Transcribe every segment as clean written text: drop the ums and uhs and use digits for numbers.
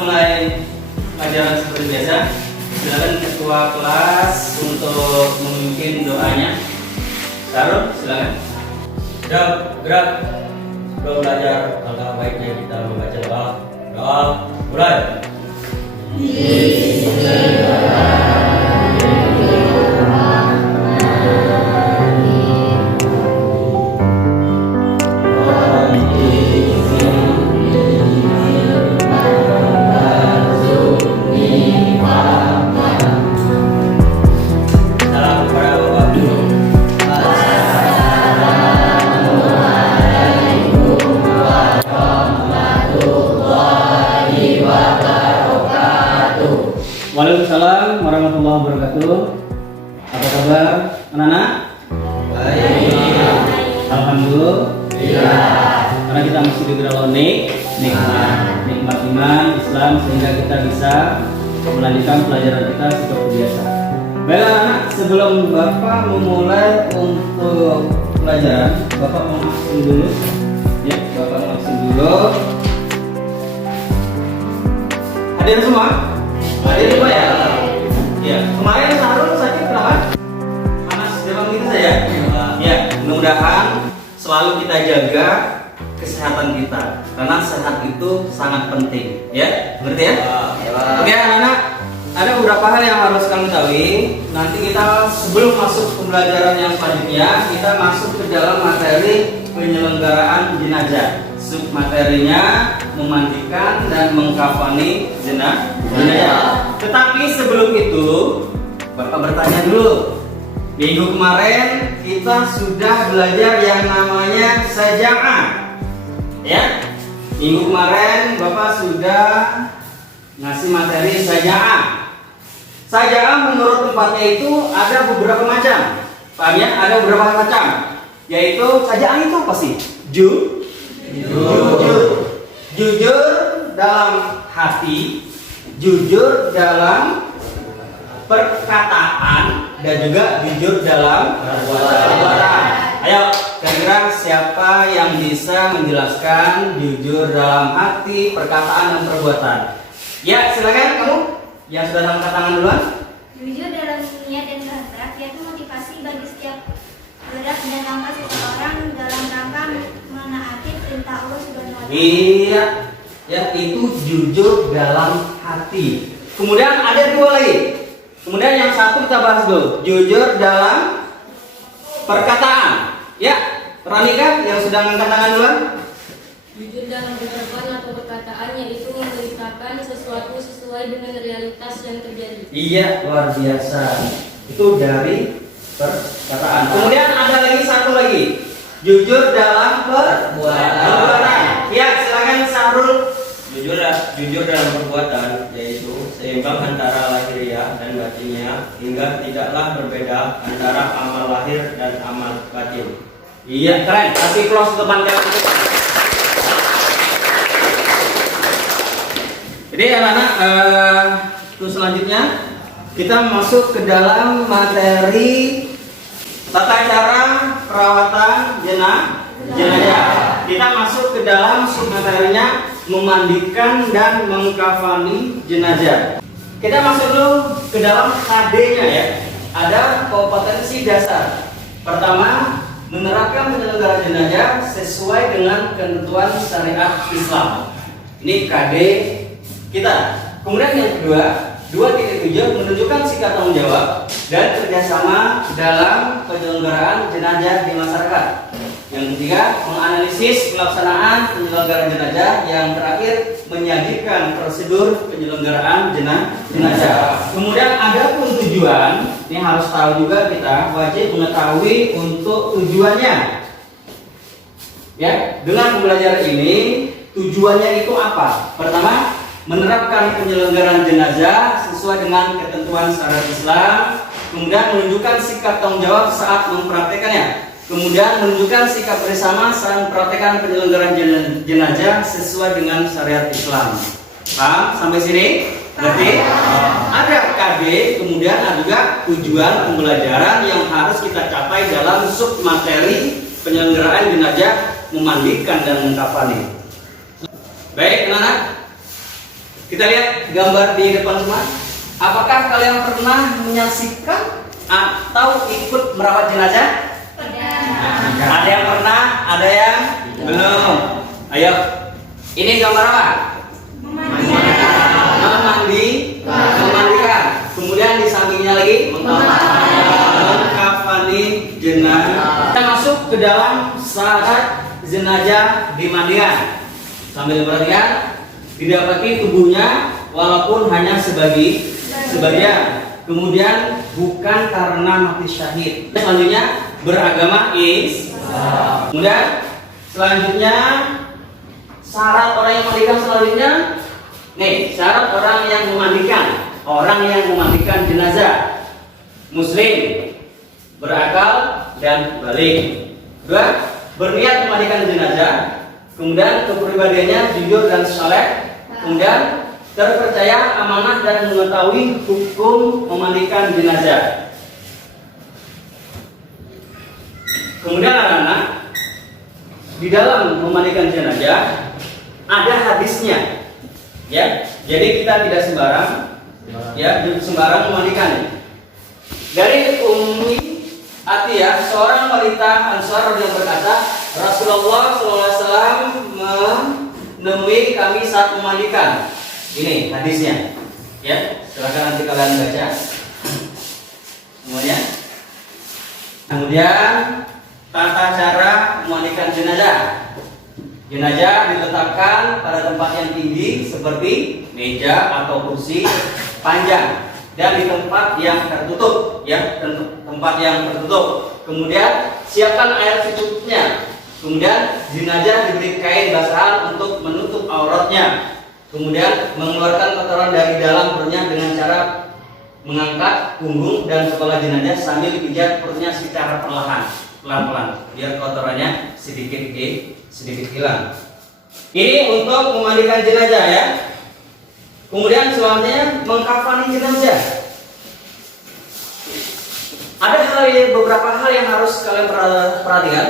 mulai pelajaran seperti biasa. Silakan ketua kelas untuk memimpin doanya. Sarul, silakan. Gerak. Sebelum belajar, alangkah baiknya kita membaca doa. Doa, mulai. Salam kepada Bapak Guru. Waalaikumsalam warahmatullahi wabarakatuh. Apa kabar anak-anak? Baik. Alhamdulillah. Karena kita masih di dalam nikmat iman Islam, sehingga kita bisa melanjutkan pelajaran kita seperti biasa. Baiklah anak-anak, sebelum Bapak memulai untuk pelajaran, Bapak mau absen dulu. Ya, Bapak mau absen dulu. Hadir semua? Hadir semua ya? Ya, kemarin Sarul sakit kenapa? Panas demam gitu saja? Ya, mudah-mudahan selalu kita jaga kesehatan kita, karena sehat itu sangat penting, ya, ngerti ya? Oke anak-anak, ada beberapa hal yang harus kalian ketahui. Nanti kita sebelum masuk pembelajaran yang selanjutnya, kita masuk ke dalam materi penyelenggaraan jenazah. Submaterinya memandikan dan mengkafani jenazah. Tetapi sebelum itu, Bapak bertanya dulu. Minggu kemarin kita sudah belajar yang namanya saja'ah. Ya, minggu kemarin Bapak sudah ngasih materi saja'ah. Saja'ah menurut tempatnya itu ada beberapa macam. Paham ya? Ada beberapa macam. Yaitu saja'ah itu apa sih? Jujur dalam hati, jujur dalam perkataan, dan juga jujur dalam perbuatan. Ayo, kira-kira siapa yang bisa menjelaskan jujur dalam hati, perkataan, dan perbuatan? Ya, silakan kamu yang sudah angkat tangan duluan. Jujur dalam niat dan kehendak, yaitu motivasi bagi setiap gerak dan langkah seseorang dalam rangka menaati perintah Allah Subhanahu wa Ta'ala. Iya, ya itu jujur dalam hati. Kemudian ada dua lagi. Kemudian yang satu kita bahas dulu, jujur dalam perkataan. Ya, Ranika yang sudah angkat tangan duluan. Jujur dalam ucapan atau perkataan, yaitu memberitakan sesuatu sesuai dengan realitas yang terjadi. Iya, luar biasa. Itu dari perkataan. Kemudian ada lagi satu lagi, jujur dalam perbuatan. Ya, silakan Sarul. Jujur dalam perbuatan, yaitu seimbang antara lahiriah dan batinnya, hingga tidaklah berbeda antara amal lahir dan amal batin. Iya, keren. Kasih close depan kalian. Jadi anak-anak, terus selanjutnya kita masuk ke dalam materi tata cara perawatan jenazah. Kita masuk ke dalam submaterinya memandikan dan mengkafani jenazah. Kita masuk dulu ke dalam KD-nya ya. Ada kompetensi dasar. Pertama, menerapkan penyelenggaraan jenazah sesuai dengan ketentuan syariat Islam. Ini KD kita. Kemudian yang kedua, 2.7 menunjukkan sikap tanggung jawab dan kerjasama dalam penyelenggaraan jenazah di masyarakat. Yang ketiga, menganalisis pelaksanaan penyelenggaraan jenazah. Yang terakhir, menyajikan prosedur penyelenggaraan jenazah. Kemudian ada pun tujuan. Ini harus tahu juga, kita wajib mengetahui untuk tujuannya. Ya, dengan pembelajaran ini tujuannya itu apa? Pertama, menerapkan penyelenggaraan jenazah sesuai dengan ketentuan syariat Islam. Kemudian menunjukkan sikap tanggung jawab saat mempraktekannya. Kemudian menunjukkan sikap bersama saat mempraktekkan penyelenggaraan jenazah sesuai dengan syariat Islam. Paham sampai sini? Berarti ada KD, kemudian ada juga tujuan pembelajaran yang harus kita capai dalam sub materi penyelenggaraan jenazah, memandikan dan mengkafani. Baik, anak-anak. Kita lihat gambar di depan semua. Apakah kalian pernah menyaksikan atau ikut merawat jenazah? Ada yang pernah, ada yang belum. Ayo, ini gambar apa? Memandikan. Kemudian di sampingnya lagi mengkafani jenazah. Kita masuk ke dalam syarat jenazah dimandikan. Sambil perhatikan, didapati tubuhnya walaupun hanya sebagian. Kemudian bukan karena mati syahid. Selanjutnya beragama Islam. Kemudian selanjutnya syarat orang yang memandikan selanjutnya. Nih, syarat orang yang memandikan jenazah muslim, berakal dan balik. Dua, berniat memandikan jenazah. Kemudian kepribadiannya jujur dan saleh. Kemudian terpercaya, amanah dan mengetahui hukum memandikan jenazah. Kemudian anak-anak, di dalam memandikan jenazah ada hadisnya. Ya, jadi kita tidak sembarang memandikan. Dari Ummi Atiyah, seorang wanita Ansar yang berkata, Rasulullah SAW menemui kami saat memandikan. Ini hadisnya. Ya, silakan nanti kalian baca semuanya. Kemudian tata cara memandikan jenazah. Jenazah diletakkan pada tempat yang tinggi seperti meja atau kursi panjang dan di tempat yang tertutup, ya, tempat yang tertutup. Kemudian siapkan air secukupnya. Kemudian jenazah diberi kain basahan untuk menutup auratnya. Kemudian mengeluarkan kotoran dari dalam perutnya dengan cara mengangkat punggung dan kepala jenazah sambil pijat perutnya secara pelan-pelan biar kotorannya sedikit hilang. Ini untuk memandikan jenazah, ya. Kemudian selanjutnya mengkafani jenazah. Ada beberapa hal yang harus kalian perhatikan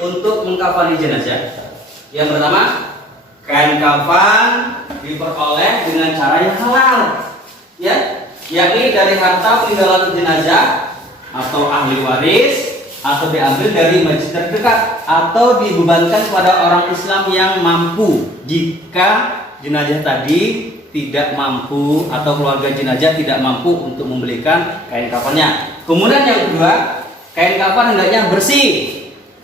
untuk mengkafani jenazah. Yang pertama, kain kafan diperoleh dengan cara yang halal, ya, yakni dari harta peninggalan jenazah atau ahli waris, atau diambil dari masjid terdekat, atau dibebankan kepada orang Islam yang mampu jika jenazah tadi tidak mampu atau keluarga jenazah tidak mampu untuk membelikan kain kafannya. Kemudian yang kedua, kain kafan hendaknya bersih,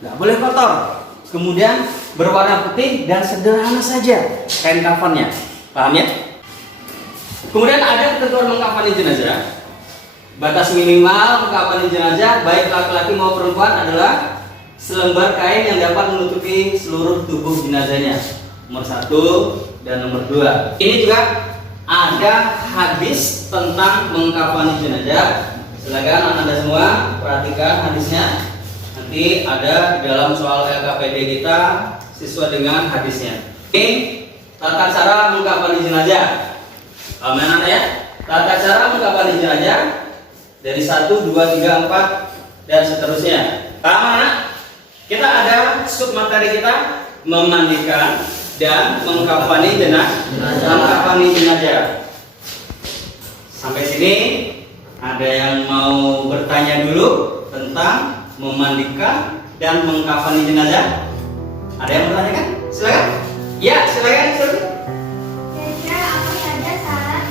nggak boleh kotor. Kemudian berwarna putih dan sederhana saja kain kafannya, paham ya? Kemudian ada ketentuan mengkafani jenazah. Batas minimal mengkafani jenazah baik laki-laki maupun perempuan adalah selembar kain yang dapat menutupi seluruh tubuh jenazahnya. Nomor 1 dan nomor 2. Ini juga ada hadis tentang mengkafani jenazah. Silakan Anda semua perhatikan hadisnya. Nanti ada di dalam soal LKPD kita sesuai dengan hadisnya. Ini tata cara mengkafani jenazah. Aman Anda ya? Tata cara mengkafani jenazah dari 1, 2, 3, 4 dan seterusnya. Paham anak? Kita ada submateri kita memandikan dan mengkafani jenazah. Sampai sini ada yang mau bertanya dulu tentang memandikan dan mengkafani jenazah? Ada yang bertanya kan? Silakan. Ya, silakan. Kira-kira apa saja syarat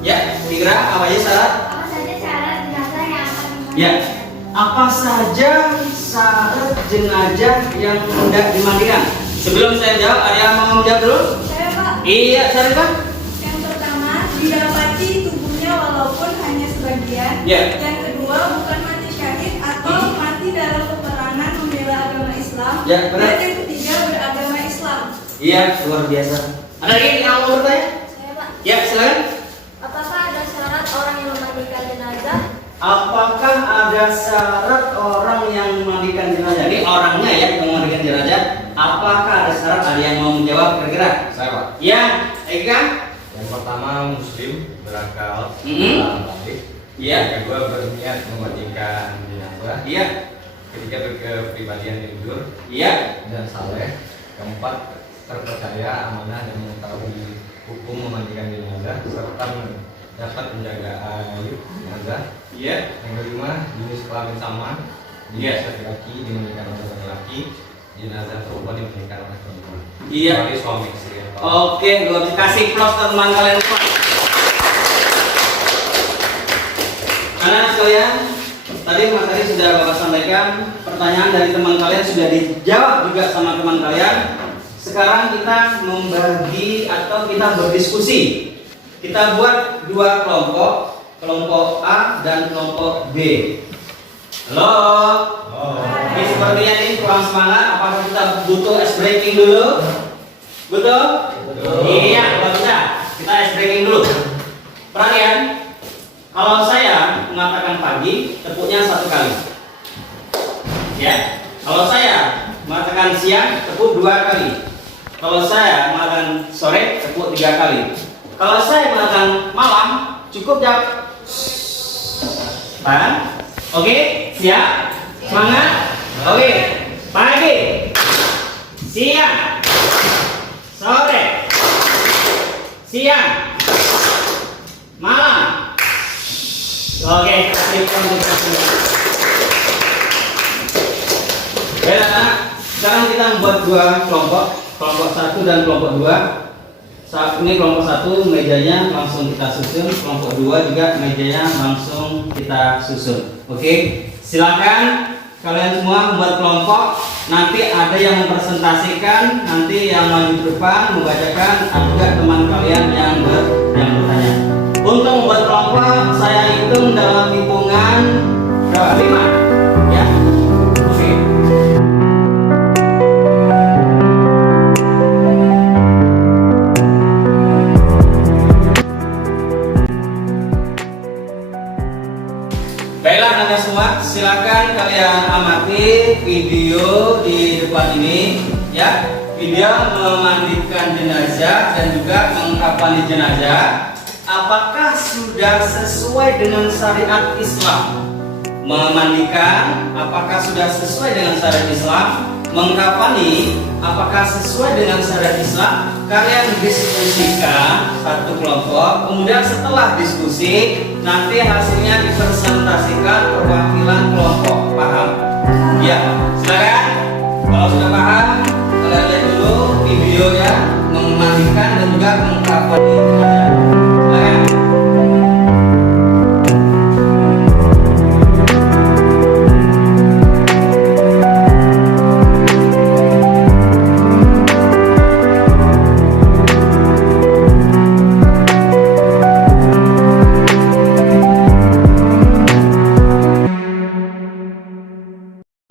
yang Kira apa aja syarat? Apa saja syarat jenazah yang akan dimandikan? Ya. Apa saja syarat jenazah yang hendak dimandikan? Sebelum saya jawab, ada yang mau menjawab dulu? Saya Pak. Iya, cari Pak. Yang pertama, didapati tubuhnya walaupun hanya sebagian. Ya. Yang kedua, bukan mati syahid atau mati dalam peperangan membela agama Islam. Ya, benar. Dan yang ketiga, beragama Islam. Iya, luar biasa. Ada lagi yang mau bertanya? Saya Pak. Ya, silakan. Apakah ada syarat orang yang memandikan jenazah? Apakah ada syarat orang yang memandikan jenazah? Ini orangnya ya yang memandikan jenazah. Apakah ada syarat? Ada yang mau menjawab kira-kira? Saya Pak. Ya, Eka. Yang pertama muslim berakal, baik. Iya. Yang kedua berniat memandikan jenazah. Iya. Ketiga berkepribadian yang jujur Iya. dan saleh. Keempat terpercaya, amanah, dan mengetahui hukum memandikan jenazah serta dapat menjaga aib jenazah. Iya. Yang kelima, jenis kelamin sama, jenis laki-laki dimandikan oleh laki-laki, jenazah perempuan dimandikan oleh perempuan. Iya. Kecuali suami istri. Oke, gue kasih plus teman kalian semua. Anak-anak sekalian, tadi materi sudah Bapak sampaikan, pertanyaan dari teman kalian sudah dijawab juga sama teman kalian. Sekarang kita membagi atau kita berdiskusi. Kita buat dua kelompok, kelompok A dan kelompok B. Halo. Ini sepertinya ini kurang semangat. Apakah kita butuh ice breaking dulu? Butuh? Iya, kalau bisa kita ice breaking dulu. Perhatian, kalau saya mengatakan pagi, tepuknya 1 kali. Ya. Kalau saya mengatakan siang, tepuk 2 kali. Kalau saya mengatakan sore, tepuk 3 kali. Kalau saya mengatakan malam, cukup jawab. Tahan. Oke, siap? Semangat? Oke. Pagi, siang, sore, siang, malam. Oke, baik anak, sekarang kita membuat dua kelompok, kelompok 1 dan kelompok 2. Saat ini kelompok 1 mejanya langsung kita susun, kelompok 2 juga mejanya langsung kita susun. Oke, silakan kalian semua membuat kelompok. Nanti ada yang mempresentasikan, nanti yang maju ke depan membacakan, ada juga teman kalian yang bertanya. Untuk membuat kelompok saya hitung dalam hitungan berapa? 5 ya. Oke. Baiklah Anda semua, silakan kalian amati video di depan ini ya. Video memandikan jenazah dan juga mengkafani jenazah. Apakah sudah sesuai dengan syariat Islam? Memandikan, apakah sudah sesuai dengan syariat Islam? Mengkafani, apakah sesuai dengan syariat Islam? Kalian diskusikan satu kelompok, kemudian setelah diskusi nanti hasilnya dipresentasikan perwakilan kelompok. Paham? Ya, silakan. Kalau sudah paham, kalian lihat dulu videonya memandikan dan juga mengkafani jenazah. Silakan.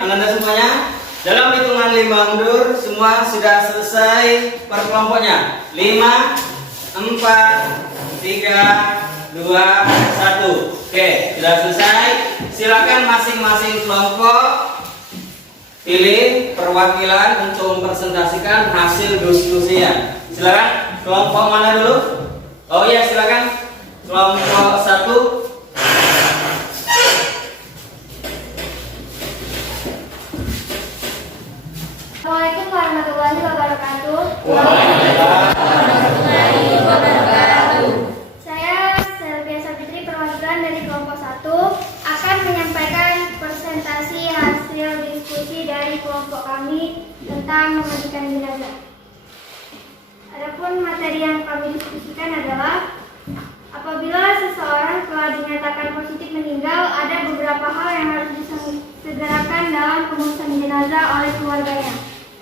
Anda semuanya, dalam hitungan 5 mundur, semua sudah selesai per kelompoknya. 5, 4, 3, 2, 1. Oke, sudah selesai. Silakan masing-masing kelompok pilih perwakilan untuk mempresentasikan hasil diskusinya. Silakan, kelompok mana dulu? Oh iya, silakan. Kelompok 1. Assalamualaikum warahmatullahi wabarakatuh. Saya Selvia Sabitri, perwakilan dari kelompok 1, akan menyampaikan presentasi hasil diskusi dari kelompok kami tentang memandikan jenazah. Adapun materi yang kami diskusikan adalah apabila seseorang telah dinyatakan positif meninggal, ada beberapa hal yang harus disegerakan dalam pengurusan jenazah oleh keluarganya,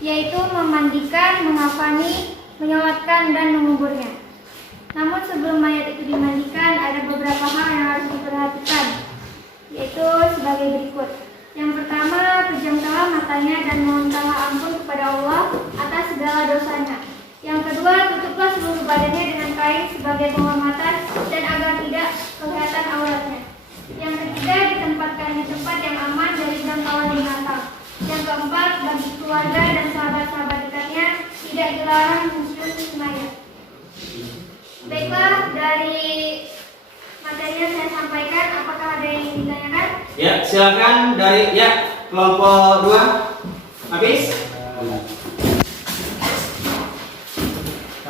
yaitu memandikan, mengkafani, menyolatkan, dan menguburnya. Namun sebelum mayat itu dimandikan, ada beberapa hal yang harus diperhatikan, yaitu sebagai berikut. Yang pertama, pejamkanlah matanya dan mohonkanlah ampun kepada Allah atas segala dosanya. Yang kedua, tutuplah seluruh badannya dengan kain sebagai penghormatan dan agar tidak kelihatan auratnya. Yang ketiga, ditempatkan di tempat yang aman dari jangkauan binatang. Yang keempat, bagi keluarga dan sahabat-sahabat dekatnya tidak dilarang mencuci mayat. Baiklah, dari materi yang saya sampaikan, apakah ada yang ingin ditanyakan? Ya, silakan dari kelompok 2. Habis?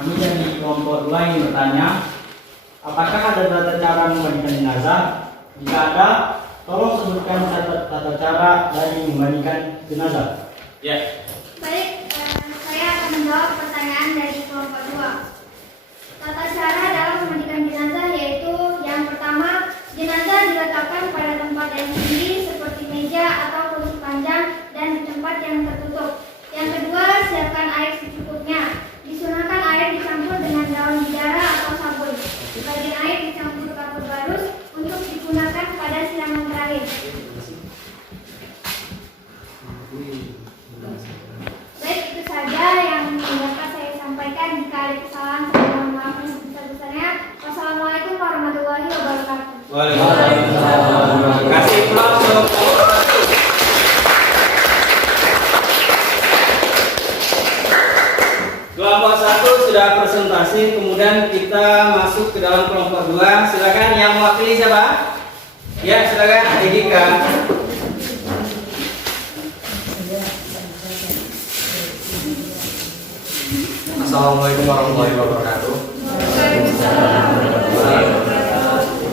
Kami dari kelompok 2 ingin bertanya, apakah ada tata cara memandikan jenazah? Jika ada, tolong sebutkan tata cara dari memandikan jenazah. Ya. Baik, saya akan menjawab pertanyaan dari kelompok 2. Tata cara dalam memandikan jenazah yaitu yang pertama, jenazah diletakkan pada tempat yang tinggi seperti meja atau kursi panjang dan di tempat yang tertutup. Yang kedua, siapkan air secukupnya. Disunahkan air dicampur dengan daun bidara atau sabun. Sebagian air dicampur kapur barus untuk digunakan pada siraman terakhir. Baik, itu saja yang dapat saya sampaikan. Jika ada kesalahan, saya mohon maaf yang sebesar-besarnya. Wassalamualaikum warahmatullahi wabarakatuh. Waalaikumsalam. Terima kasih kelompok 1. Kelompok 1 sudah presentasi, kemudian kita masuk ke dalam kelompok 2. Silakan yang mewakili siapa? Ya, silakan Edika. Assalamualaikum warahmatullahi wabarakatuh.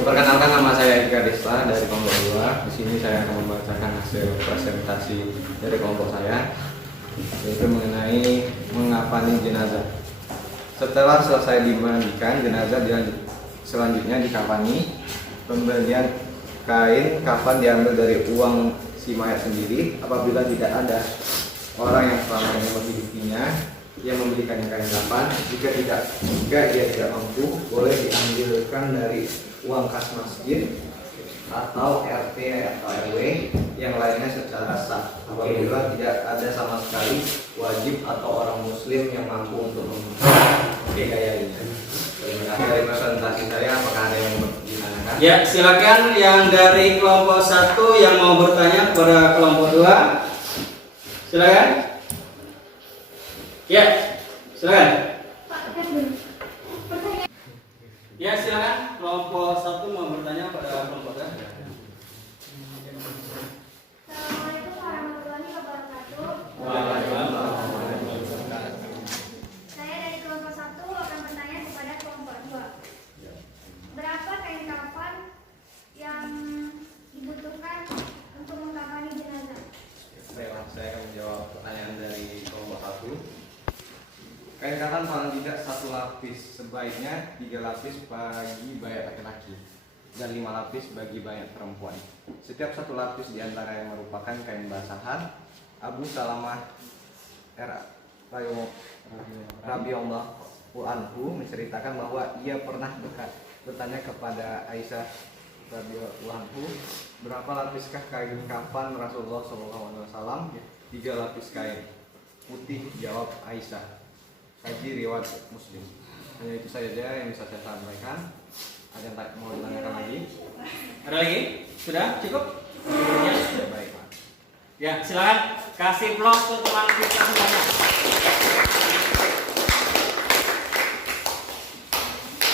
Perkenalkan, nama saya Ika Desla dari kelompok 2. Di sini saya akan membacakan hasil presentasi dari kelompok saya, yaitu mengenai mengapani jenazah. Setelah selesai dimandikan, jenazah selanjutnya dikafani. Pembelian kain kafan diambil dari uang si mayat sendiri. Apabila tidak ada orang yang selama ini menghidupinya yang membelikannya kain kafan, jika dia tidak mampu, boleh diambilkan dari uang kas masjid atau RT atau RW yang lainnya secara sah. Apabila tidak ada sama sekali, wajib atau orang muslim yang mampu untuk memakai gaya ini. Terima kasih dari presentasi saya. Apakah ada yang ditanyakan? Ya, silakan yang dari kelompok 1 yang mau bertanya kepada kelompok 2. Silakan. Ya, silakan. Pak, dulu. Pertanyaan. Ya, silakan. Kelompok 1 mau bertanya pada kelompok 2. Assalamualaikum warahmatullahi wabarakatuh. Saya dari kelompok 1 akan bertanya kepada kelompok 2. Berapa kain kafan yang dibutuhkan untuk mengkafani jenazah? Baiklah, saya akan menjawab pertanyaan dari kelompok 1. Kain kafan paling tidak 1 lapis, sebaiknya 3 lapis bagi mayat laki-laki dan 5 lapis bagi mayat perempuan. Setiap 1 lapis diantara yang merupakan kain basahan. Abu Salamah radhiyallahu anhu menceritakan bahwa ia pernah bertanya kepada Aisyah radhiyallahu anhu, berapa lapiskah kain kafan Rasulullah SAW? 3 lapis kain putih, jawab Aisyah. Kaji riwayat Muslim. Hanya itu saja yang bisa saya sampaikan. Ada yang mau ditanyakan lagi? Ada lagi? Sudah cukup? Ya, sudah baik, Pak. Ya, silakan kasih vlog ke teman kita semuanya.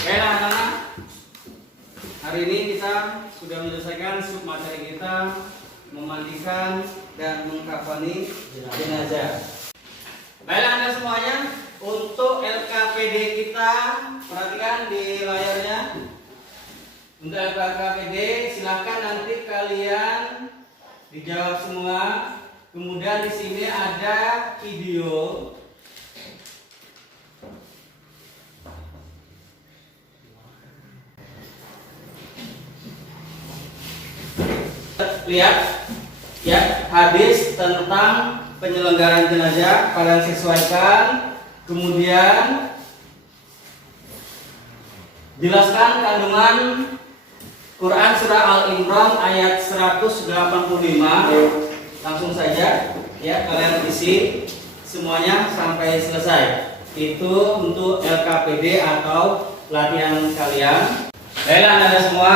Baiklah, anak-anak. Hari ini kita sudah menyelesaikan submateri kita memandikan dan mengkafani jenazah. Baiklah Anda semuanya, untuk LKPD kita perhatikan di layarnya. Untuk LKPD silakan nanti kalian dijawab semua. Kemudian di sini ada video. Lihat ya, hadis tentang penyelenggaraan jenazah kalian sesuaikan, kemudian jelaskan kandungan Quran surah Al-Imran ayat 185. Langsung saja ya kalian isi semuanya sampai selesai. Itu untuk LKPD atau latihan kalian. Baiklah Anda semua,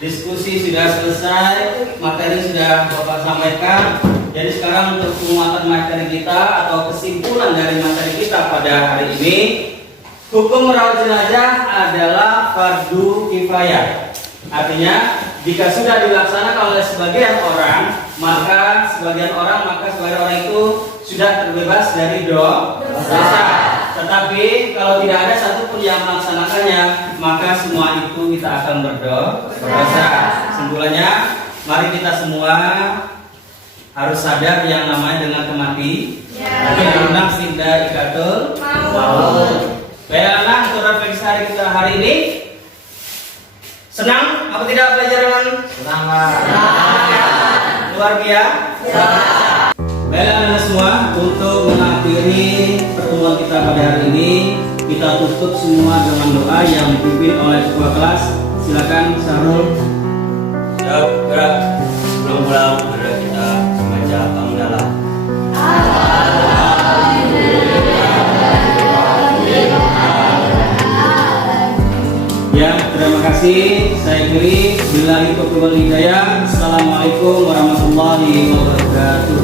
diskusi sudah selesai, materi sudah Bapak sampaikan. Jadi sekarang untuk penguatan materi kita atau kesimpulan dari materi kita pada hari ini, hukum merawat jenazah adalah fardu kifayah. Artinya jika sudah dilaksanakan oleh sebagian orang, maka sebagian orang itu sudah terbebas dari dosa. Tetapi kalau tidak ada satupun yang melaksanakannya, maka semua itu kita akan berdosa. Kesimpulannya, mari kita semua harus sadar yang namanya dengan kematian. Karena sinda ikatul maut. Baik anak, untuk refleksi hari kita hari ini. Senang apa tidak pelajaran? Senang. Luar biasa. Baiklah anak semua, untuk mengakhiri pertemuan kita pada hari ini, kita tutup semua dengan doa yang dipimpin oleh ketua kelas. Silakan Syahrul. Siap, gerak. Sebelum pulang, mari kita baca hamdalah. Ya, terima kasih. Saya kiri. Billahi taufiq wal hidayah. Assalamualaikum warahmatullahi wabarakatuh.